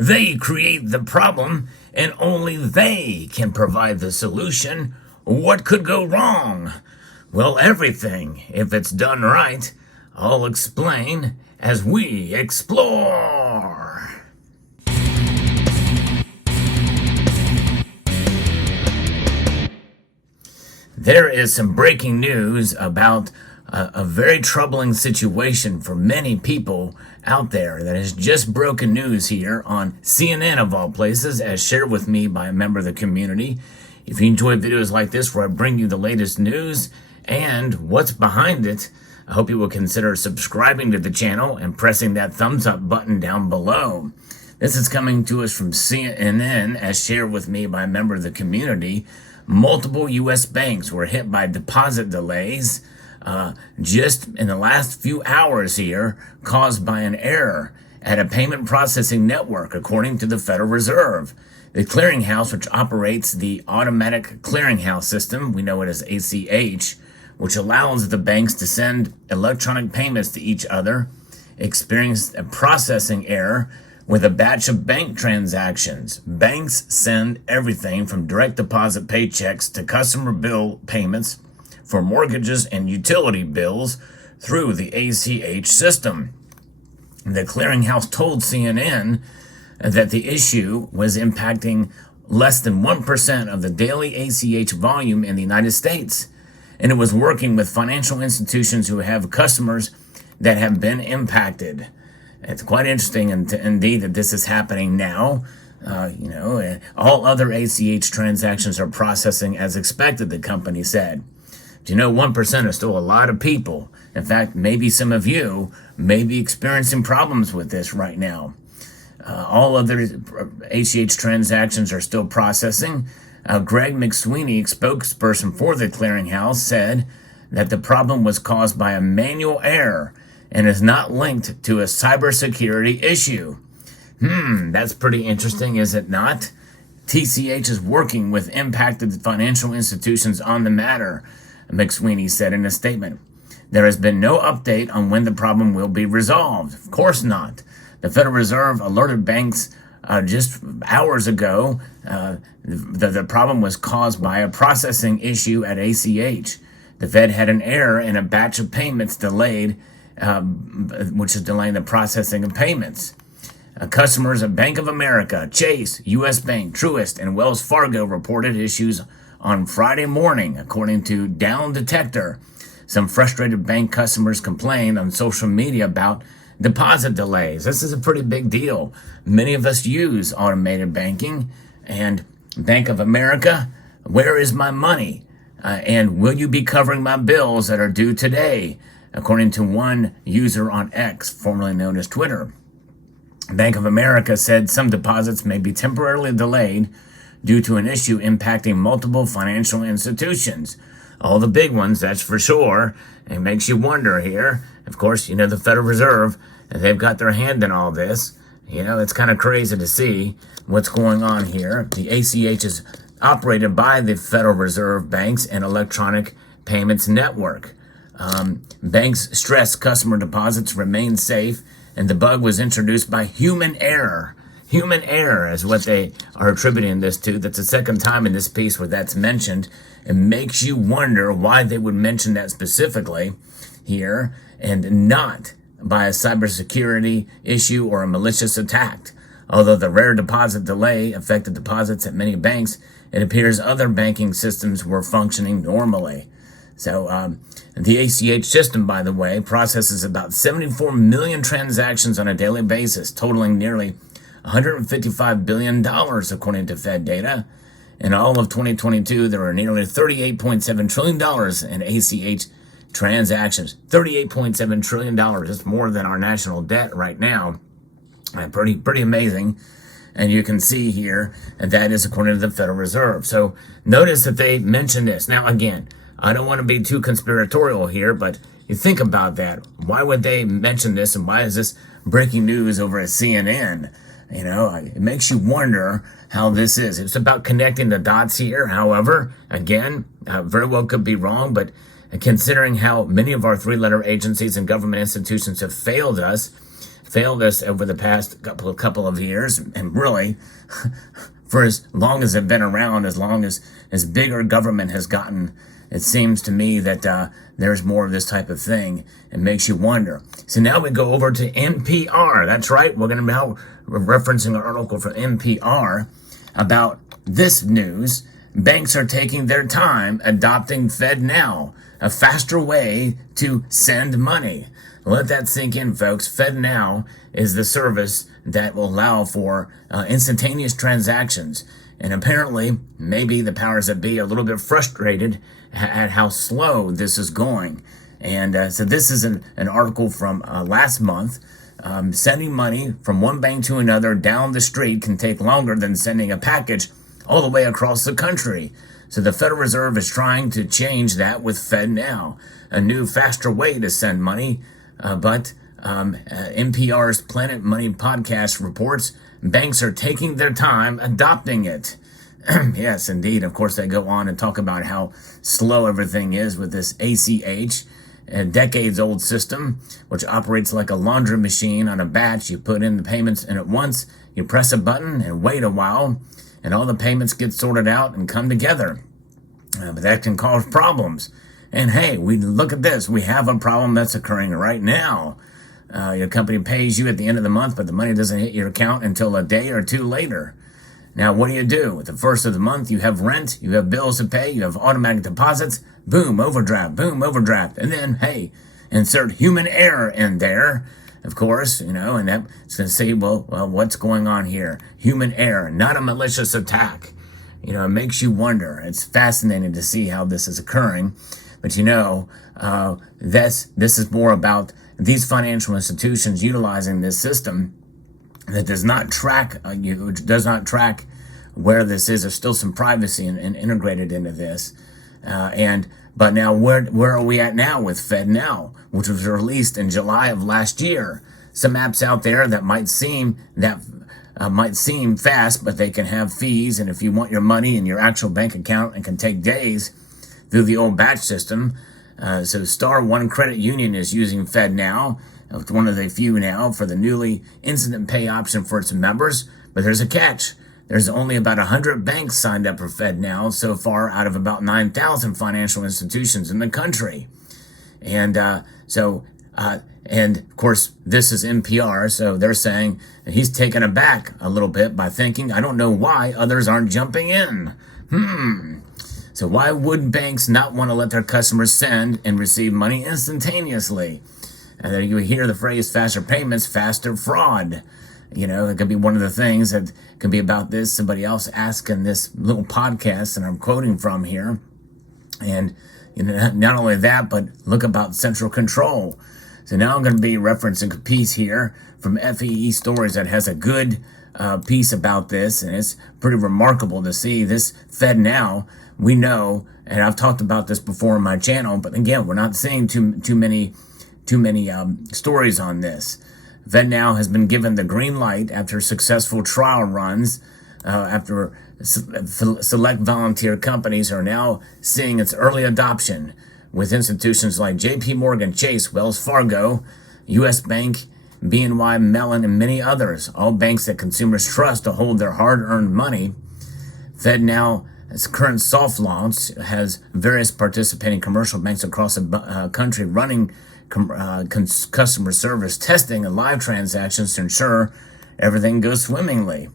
They create the problem, and only they can provide the solution. What could go wrong? Well, everything, if it's done right. I'll explain as we explore. There is some breaking news about a very troubling situation for many people out there that has just broken news here on CNN of all places, as shared with me by a member of the community. If you enjoy videos like this where I bring you the latest news and what's behind it, I hope you will consider subscribing to the channel and pressing that thumbs up button down below. This is coming to us from CNN, as shared with me by a member of the community. Multiple U.S. banks were hit by deposit delays just in the last few hours here, caused by an error at a payment processing network, according to the Federal Reserve. The clearinghouse, which operates the automatic clearinghouse system, we know it as ACH, which allows the banks to send electronic payments to each other, experienced a processing error with a batch of bank transactions. Banks send everything from direct deposit paychecks to customer bill payments for mortgages and utility bills through the ACH system. The clearinghouse told CNN that the issue was impacting less than 1% of the daily ACH volume in the United States, and it was working with financial institutions who have customers that have been impacted. It's quite interesting indeed that this is happening now. All other ACH transactions are processing as expected, the company said. Do you know 1% is still a lot of people? In fact, maybe some of you may be experiencing problems with this right now. All other ACH transactions are still processing. Greg McSweeney, spokesperson for the clearinghouse, said that the problem was caused by a manual error and is not linked to a cybersecurity issue. That's pretty interesting, is it not? TCH is working with impacted financial institutions on the matter, McSweeney said in a statement. There has been no update on when the problem will be resolved. Of course not. The Federal Reserve alerted banks just hours ago that the problem was caused by a processing issue at ACH. The Fed had an error in a batch of payments delayed, which is delaying the processing of payments. Customers of Bank of America, Chase, U.S. Bank, Truist, and Wells Fargo reported issues on Friday morning, according to Down Detector. Some frustrated bank customers complained on social media about deposit delays. This is a pretty big deal. Many of us use automated banking, and Bank of America, where is my money? And will you be covering my bills that are due today? According to one user on X, formerly known as Twitter. Bank of America said some deposits may be temporarily delayed due to an issue impacting multiple financial institutions. All the big ones, that's for sure. It makes you wonder here. Of course, the Federal Reserve, they've got their hand in all this. It's kind of crazy to see what's going on here. The ACH is operated by the Federal Reserve Banks and Electronic Payments Network. Banks stress customer deposits remain safe, and the bug was introduced by human error. Human error is what they are attributing this to. That's the second time in this piece where that's mentioned. It makes you wonder why they would mention that specifically here and not by a cybersecurity issue or a malicious attack. Although the rare deposit delay affected deposits at many banks, it appears other banking systems were functioning normally. So the ACH system, by the way, processes about 74 million transactions on a daily basis, totaling nearly $155 billion, according to Fed data. In all of 2022, there were nearly $38.7 trillion in ACH transactions. $38.7 trillion. That's more than our national debt right now. Pretty amazing. And you can see here that is according to the Federal Reserve. So notice that they mentioned this. Now, again, I don't want to be too conspiratorial here, but you think about that. Why would they mention this, and why is this breaking news over at CNN? It makes you wonder how this is. It's about connecting the dots here. However, again, very well could be wrong, but considering how many of our three-letter agencies and government institutions have failed us, failed us over the past couple of years, and really, for as long as they've been around, as long as bigger government has gotten, it seems to me that there's more of this type of thing. It makes you wonder. So now we go over to NPR. That's right. We're going to now referencing an article from NPR about this news. Banks are taking their time adopting FedNow, a faster way to send money. Let that sink in, folks. FedNow is the service that will allow for instantaneous transactions. And apparently, maybe the powers that be are a little bit frustrated at how slow this is going. And so this is an article from last month. Sending money from one bank to another down the street can take longer than sending a package all the way across the country. So the Federal Reserve is trying to change that with FedNow, a new, faster way to send money. But NPR's Planet Money podcast reports banks are taking their time adopting it. Yes, indeed. Of course, they go on and talk about how slow everything is with this ACH, a decades-old system, which operates like a laundry machine on a batch. You put in the payments in at once, you press a button and wait a while, and all the payments get sorted out and come together. But that can cause problems. And hey, we look at this. We have a problem that's occurring right now. Your company pays you at the end of the month, but the money doesn't hit your account until a day or two later. Now, what do? At the first of the month, you have rent, you have bills to pay, you have automatic deposits, boom, overdraft, and then, hey, insert human error in there, of course, and that's going to say, well, what's going on here? Human error, not a malicious attack. It makes you wonder. It's fascinating to see how this is occurring. But this is more about these financial institutions utilizing this system that does not track where this is. There's still some privacy and integrated into this. But now where are we at now with FedNow, which was released in July of last year? Some apps out there that might seem fast, but they can have fees. And if you want your money in your actual bank account, it can take days through the old batch system. So Star One Credit Union is using FedNow, one of the few now, for the newly instant pay option for its members. But there's a catch. There's only about 100 banks signed up for FedNow so far out of about 9,000 financial institutions in the country. And and of course, this is NPR, so they're saying that he's taken aback a little bit by thinking, I don't know why others aren't jumping in. So why would banks not want to let their customers send and receive money instantaneously? And then you hear the phrase faster payments, faster fraud. It could be one of the things that could be about this. Somebody else asked in this little podcast, and I'm quoting from here. And not only that, but look about central control. So now I'm going to be referencing a piece here from FEE Stories that has a good piece about this, and it's pretty remarkable to see this FedNow. We know, and I've talked about this before on my channel, but again, we're not seeing too many stories on this. FedNow has been given the green light after successful trial runs. After select volunteer companies are now seeing its early adoption, with institutions like J.P. Morgan Chase, Wells Fargo, U.S. Bank, BNY Mellon, and many others, all banks that consumers trust to hold their hard-earned money. FedNow's current soft launch has various participating commercial banks across the country running customer service testing and live transactions to ensure everything goes swimmingly.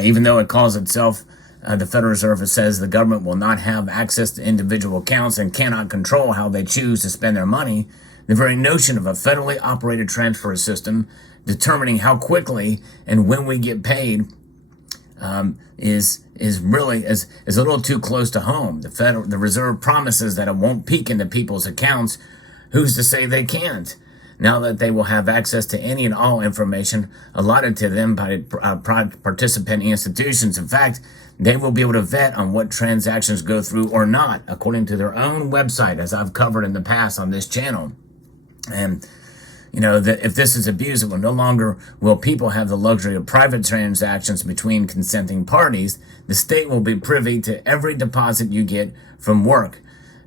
Even though it calls itself the Federal Reserve, says the government will not have access to individual accounts and cannot control how they choose to spend their money. The very notion of a federally operated transfer system determining how quickly and when we get paid is really a little too close to home. The Reserve promises that it won't peek into people's accounts. Who's to say they can't? Now that they will have access to any and all information allotted to them by participating institutions. In fact, they will be able to vet on what transactions go through or not, according to their own website, as I've covered in the past on this channel. And, if this is abused, no longer will people have the luxury of private transactions between consenting parties. The state will be privy to every deposit you get from work,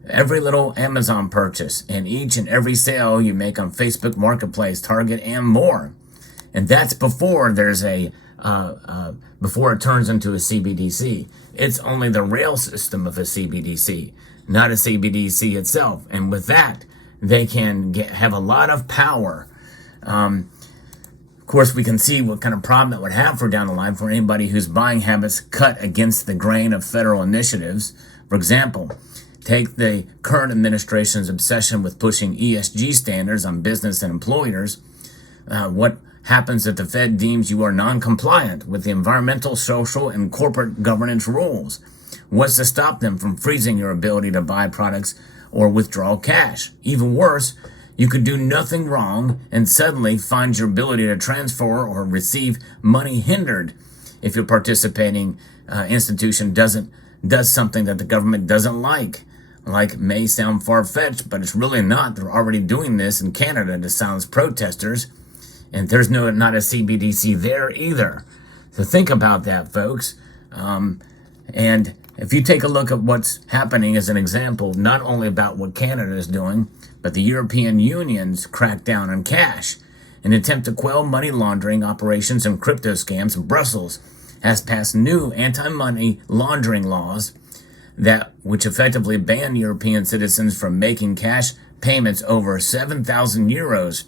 every little Amazon purchase, and each and every sale you make on Facebook Marketplace, Target, and more. And that's before there's before it turns into a CBDC. It's only the rail system of a CBDC, not a CBDC itself. And with that, they can have a lot of power. Of course, we can see what kind of problem it would have for down the line for anybody whose buying habits cut against the grain of federal initiatives. For example, take the current administration's obsession with pushing ESG standards on business and employers. What happens if the Fed deems you are non-compliant with the environmental, social, and corporate governance rules? What's to stop them from freezing your ability to buy products or withdraw cash? Even worse, you could do nothing wrong and suddenly find your ability to transfer or receive money hindered if your participating institution does something that the government doesn't like. Like, may sound far-fetched, but it's really not. They're already doing this in Canada to silence protesters, and there's not a CBDC there either. So think about that, folks. And if you take a look at what's happening as an example, not only about what Canada is doing, but the European Union's crackdown on cash, an attempt to quell money laundering operations and crypto scams, Brussels has passed new anti-money laundering laws which effectively ban European citizens from making cash payments over 7,000 euros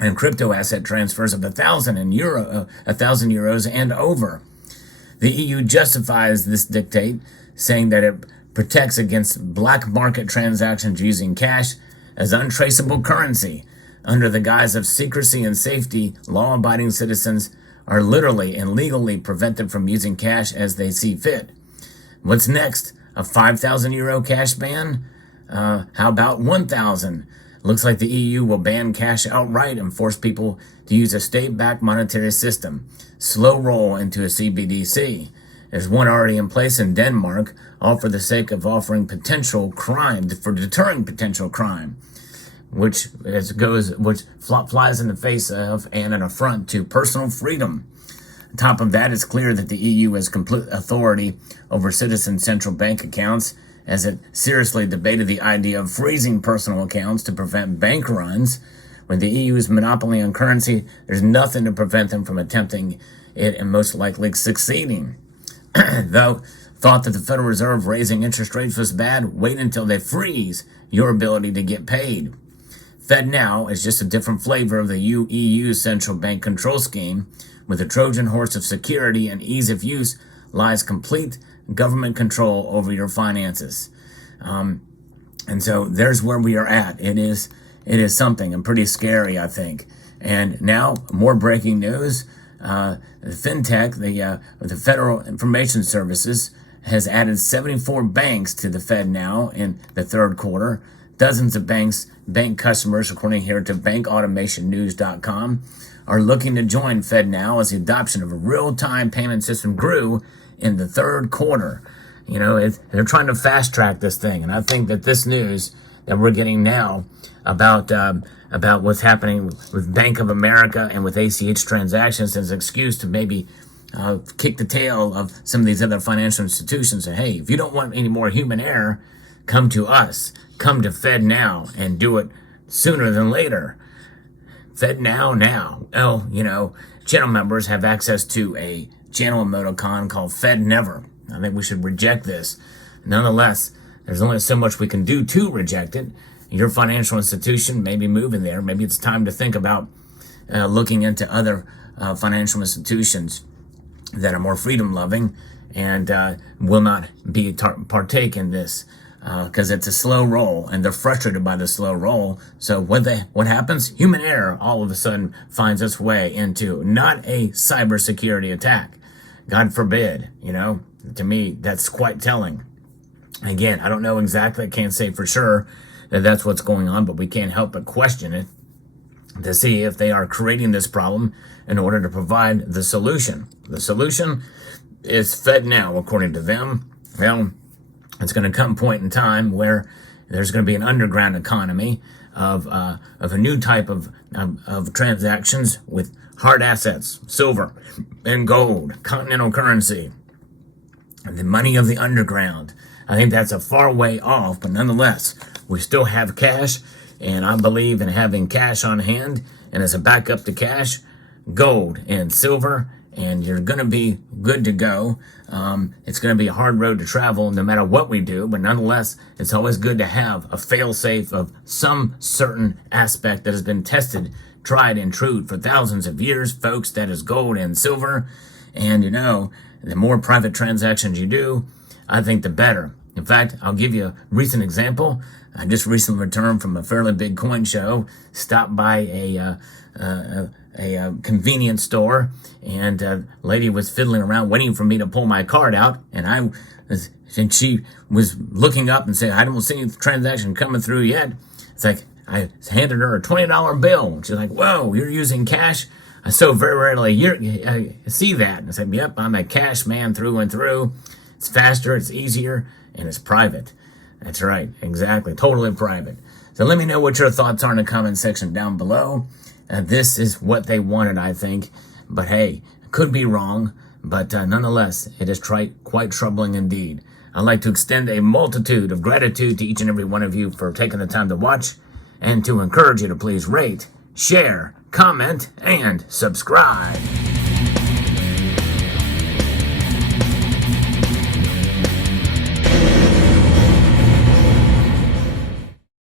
and crypto asset transfers of 1,000 euros and over. The EU justifies this dictate, saying that it protects against black market transactions using cash as untraceable currency. Under the guise of secrecy and safety, law-abiding citizens are literally and legally prevented from using cash as they see fit. What's next? A 5,000 euro cash ban? How about 1,000? Looks like the EU will ban cash outright and force people to use a state-backed monetary system. Slow roll into a CBDC. There's one already in place in Denmark, all for the sake of offering potential crime, for deterring potential crime, which flies in the face of and an affront to personal freedom. On top of that, it's clear that the EU has complete authority over citizens' central bank accounts, as it seriously debated the idea of freezing personal accounts to prevent bank runs. With the EU's monopoly on currency, there's nothing to prevent them from attempting it and most likely succeeding. Though thought that the Federal Reserve raising interest rates was bad, wait until they freeze your ability to get paid. FedNow is just a different flavor of the EU central bank control scheme. With a Trojan horse of security and ease of use lies complete government control over your finances. And so there's where we are at. It is something and pretty scary, I think. And now, more breaking news. The FinTech, the Federal Information Services, has added 74 banks to the FedNow in the third quarter. Dozens of bank customers, according here to bankautomationnews.com, are looking to join FedNow as the adoption of a real-time payment system grew in the third quarter. You know, they're trying to fast-track this thing, and I think that this news that we're getting now about what's happening with Bank of America and with ACH transactions as an excuse to maybe kick the tail of some of these other financial institutions. And hey, if you don't want any more human error, come to us. Come to FedNow and do it sooner than later. FedNow now. Oh, you know, channel members have access to a channel emoticon called FedNever. I think we should reject this. Nonetheless, there's only so much we can do to reject it. Your financial institution may be moving there. Maybe it's time to think about looking into other financial institutions that are more freedom-loving and will not be partake in this because it's a slow roll, and they're frustrated by the slow roll. So what happens? Human error all of a sudden finds its way into not a cybersecurity attack. God forbid, you know. To me, that's quite telling. Again, I don't know exactly. I can't say for sure that that's what's going on, but we can't help but question it to see if they are creating this problem in order to provide the solution. The solution is FedNow, according to them. Well, it's going to come a point in time where there's going to be an underground economy of a new type of transactions with hard assets, silver and gold, continental currency, the money of the underground. I think that's a far way off, but nonetheless, we still have cash, and I believe in having cash on hand, and as a backup to cash, gold and silver, and you're going to be good to go. It's going to be a hard road to travel no matter what we do, but nonetheless, it's always good to have a fail-safe of some certain aspect that has been tested, tried, and true for thousands of years, folks. That is gold and silver. And the more private transactions you do, I think the better. In fact, I'll give you a recent example. I just recently returned from a fairly big coin show, stopped by a convenience store, and a lady was fiddling around waiting for me to pull my card out, and she was looking up and saying, "I don't see any transaction coming through yet." It's like, I handed her a $20 bill. She's like, "Whoa, you're using cash? I so very rarely see that." And I said, "Yep, I'm a cash man through and through. It's faster, it's easier, and it's private." That's right, exactly, totally private. So let me know what your thoughts are in the comment section down below. This is what they wanted, I think. But hey, could be wrong. But nonetheless, it is quite troubling indeed. I'd like to extend a multitude of gratitude to each and every one of you for taking the time to watch, and to encourage you to please rate, share, comment, and subscribe.